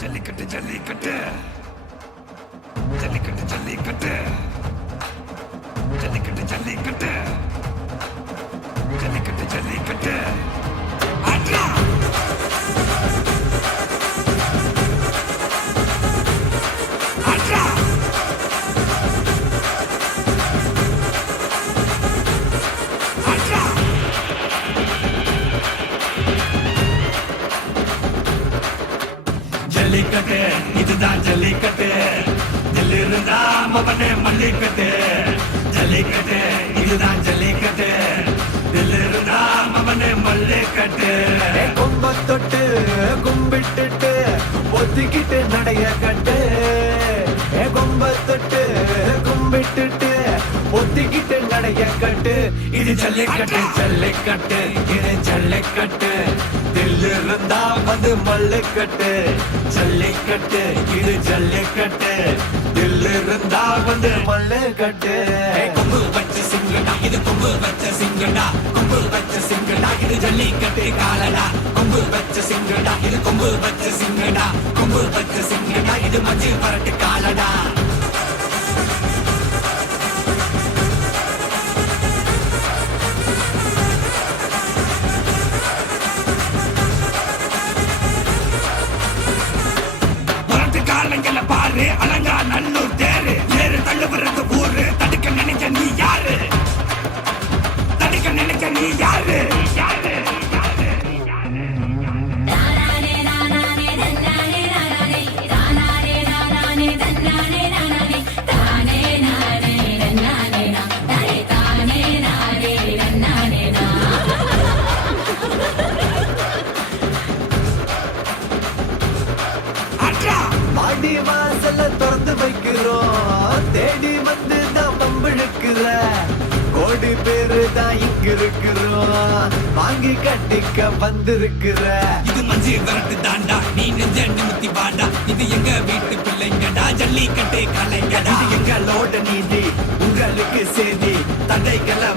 ஜல்லிக்கட்டு ஜல்லிக்கட்டு ஜல்லிக்கட்டு ஜல்லிக்கட்டு ஜல்லிக்கட்டு ஜல்லிக்கட்டு ஜல்லிக்கட்டு ஜல்லிக்கட்டு ஆட்ரா ஆட்ரா ஆட்ரா ஜல்லிக்கட்டு இதுதான் ஜல்லிக்கட்டு தில்லிருந்தா மவனே மல்லிக்கட்டு ஜல்லிக்கட்டு இதுதான் ஜல்லிக்கட்டு தில்லிருந்தா மவனே மல்லிக்கட்டு கொம்ப தொட்டு கும்பிட்டுட்டு ஒத்திக்கிட்டு நடைய கட்டு கொம்ப தொட்டு கும்பிட்டுட்டு ஒத்திக்கிட்டு நடைய கட்டு இது ஜல்லிக்கட்டு ஜல்லிக்கட்டு இது ஜல்லிக்கட்டு தில்லிருந்தா வந்து மல்லுக்கட்டு ஜல்லிக்கட்டு இது ஜல்லிக்கட்டு தில்லிருந்தா வந்து மல்லுக்கட்டு கொம்பு வச்ச சிங்கடா இது கொம்பு வச்ச சிங்கடா கொம்பு வச்ச சிங்கடா இது ஜல்லிக்கட்டு காலடா கொம்பு வச்ச சிங்கடா இது கொம்பு வச்ச சிங்கடா கொம்பு வச்ச சிங்கடா இது மஞ்சு பரட்டு காலடா காலங்கள பாரு அலங்கா நல்லூர் தேரு ஏறு தள்ளுவரது ஊரு தடுக்க நினைக்க நீ யாரு தடுக்க நினைக்க நீ யாரு யாரு பாடி வாசல திறந்து வைக்கிறோம் தேடி வந்து தான் பம்பிழுக்கிற கோடி பேரு தான் இங்க இருக்கிறோம் வாங்கி கட்டிக்க வந்திருக்கிற இது மஞ்சு விரட்டு தாண்டா நீ நெஞ்ச நிமித்தி வாடா இது எங்க வீட்டு பிள்ளைங்கடா ஜல்லிக்கட்டு கலைஞடா இது எங்களோட நீதி உங்களுக்கு செய்தி தடைகளை